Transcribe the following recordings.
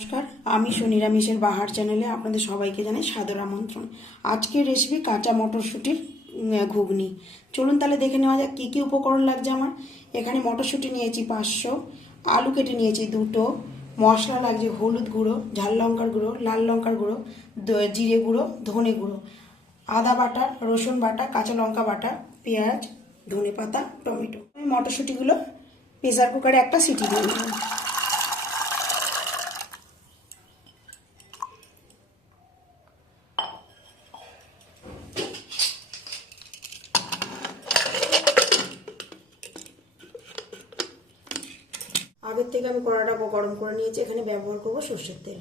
নমস্কার, আমি নিরামিষের বাহার চ্যানেলে আপনাদের সবাইকে জানাই সাদর আমন্ত্রণ। আজকের রেসিপি কাঁচা মটরশুঁটির ঘুগনি। চলুন তাহলে দেখে নেওয়া যাক কী কী উপকরণ লাগছে আমার। এখানে মটরশুঁটি নিয়েছি 500, আলু কেটে নিয়েছি 2টো, মশলা লাগছে হলুদ গুঁড়ো, ঝাল লঙ্কার গুঁড়ো, লাল লঙ্কার গুঁড়ো, জিরে গুঁড়ো, ধনে গুঁড়ো, আদা বাটা, রসুন বাটা, কাঁচা লঙ্কা বাটা, পেঁয়াজ, ধনে পাতা, টমেটো। আমি মটরশুঁটিগুলো প্রেসার কুকারে একটা সিটি দিয়ে দিলাম। আগের থেকে আমি কড়াটা গরম করে নিয়েছি। এখানে ব্যবহার করব সর্ষের তেল।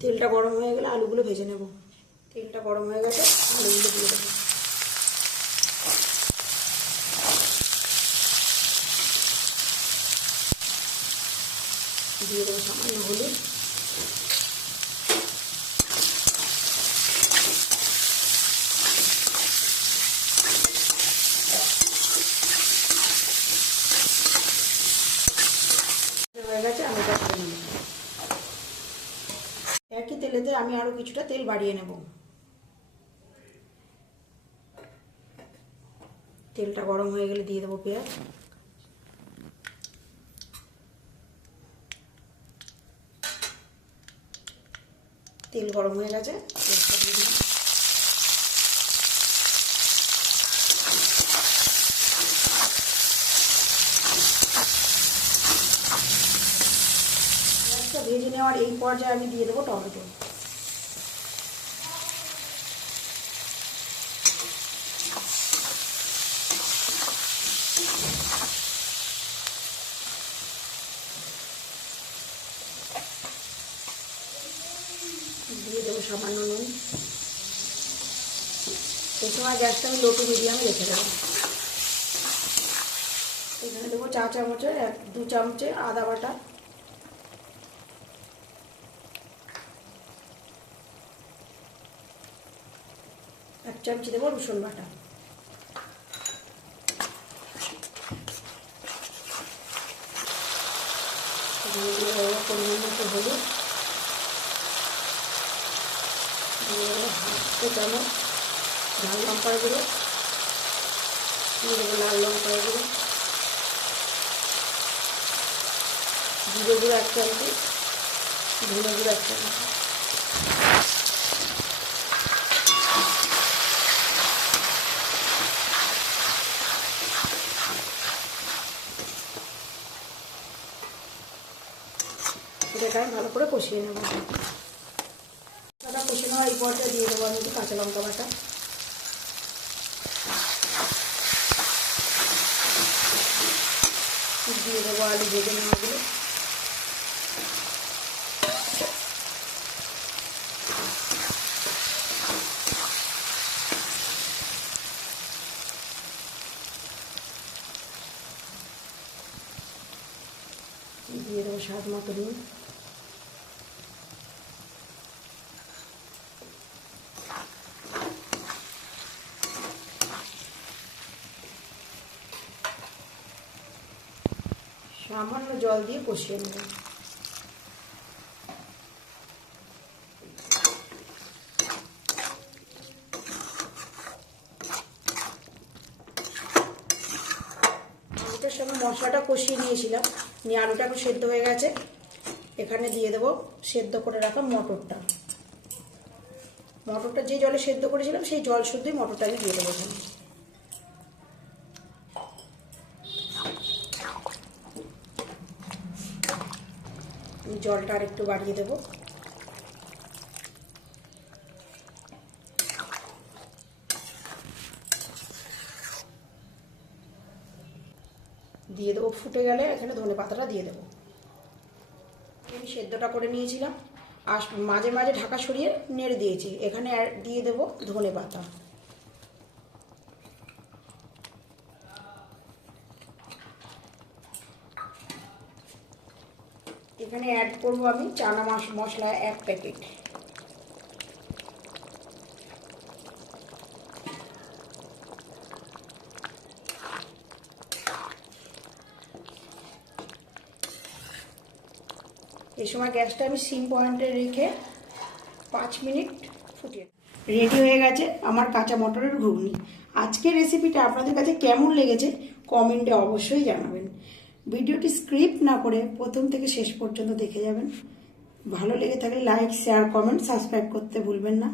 তেলটা গরম হয়ে গেলে আলুগুলো ভেজে নেব। তেলটা গরম হয়ে গেছে, আলুগুলো দিয়ে দেবো। দিয়ে দেবো সামান্য হলুদ, হয়ে গেছে। আমি এটা করে নেব। একই তেলেতে আমি আরো কিছুটা তেল বাড়িয়ে নেব। তেলটা গরম হয়ে গেলে দিয়ে দেবো পেঁয়াজ। তেল গরম হয়ে গেছে, পেঁয়াজটা দিয়ে দিলাম। পেঁয়াজটা ভেজে নেওয়ার এই পর্যায়ে আমি দিয়ে দেবো টমেটো। দিয়ে দেবো সামান্য নুন। এই সময় গ্যাসটা আমি লো টু মিডিয়ামে রেখে দেবো। এখানে দেবো 4 চামচের 2 চামচের আদা বাটা, 1 চামচি দেবো রসুন বাটা, পরিমাণ মতো হলুদ, দিয়ে দেবো 1/2 চামচ ঝাল লঙ্কার গুঁড়ো, দিয়ে দেবো লাল লঙ্কার গুঁড়ো, জিরে গুঁড়ো 1 চামচি, ধনে গুঁড়ো 1 চামচি। এটাকে আমি ভালো করে কষিয়ে নেব। কষিয়ে নেওয়ার এই পর্যায়ে দিয়ে দেবো আমি একটু কাঁচা লঙ্কা বাটা, দিয়ে দেবো আলু ভেজে নেওয়াগুলো, দিয়ে দেবো স্বাদ মতো নুন, সামান্য জল দিয়ে কষিয়ে নেব। আলুটার সঙ্গে মশলাটা কষিয়ে নিয়েছিলাম, নিয়ে আলুটা এখন সেদ্ধ হয়ে গেছে। এখানে দিয়ে দেবো সেদ্ধ করে রাখা মটরটা। মটরটা যে জলে সেদ্ধ করেছিলাম সেই জল শুদ্ধই মটরটা আমি দিয়ে দেবো এখানে। জলটা আর একটু বাড়িয়ে দেবো। দিয়ে দেবো, ফুটে গেলে এখানে ধনে পাতাটা দিয়ে দেবো। আমি সেদ্ধটা করে নিয়েছিলাম আর মাঝে মাঝে ঢাকা সরিয়ে নেড়ে দিয়েছি। এখানে দিয়ে দেবো ধনে পাতা। এখানে অ্যাড করবো আমি চানা মশলা 1 প্যাকেট। এই সময় গ্যাসটা আমি সিম পয়েন্টে রেখে 5 মিনিট ফুটিয়ে। রেডি হয়ে গেছে আমার কাঁচা মটরের ঘুগনি। আজকের রেসিপিটা আপনাদের কাছে কেমন লেগেছে কমেন্টে অবশ্যই জানাবেন। ভিডিওটি স্ক্রিপ্ট না করে প্রথম থেকে শেষ পর্যন্ত দেখে যাবেন। ভালো লেগে থাকলে লাইক, শেয়ার, কমেন্ট, সাবস্ক্রাইব করতে ভুলবেন না।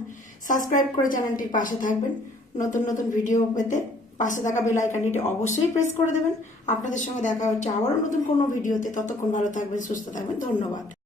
সাবস্ক্রাইব করে চ্যানেলটির পাশে থাকবেন। নতুন নতুন ভিডিও পেতে পাশে থাকা বেল আইকনটি অবশ্যই প্রেস করে দেবেন। আপনাদের সঙ্গে দেখা হচ্ছে আবারও নতুন কোনো ভিডিওতে। ততক্ষণ ভালো থাকবেন, সুস্থ থাকবেন। ধন্যবাদ।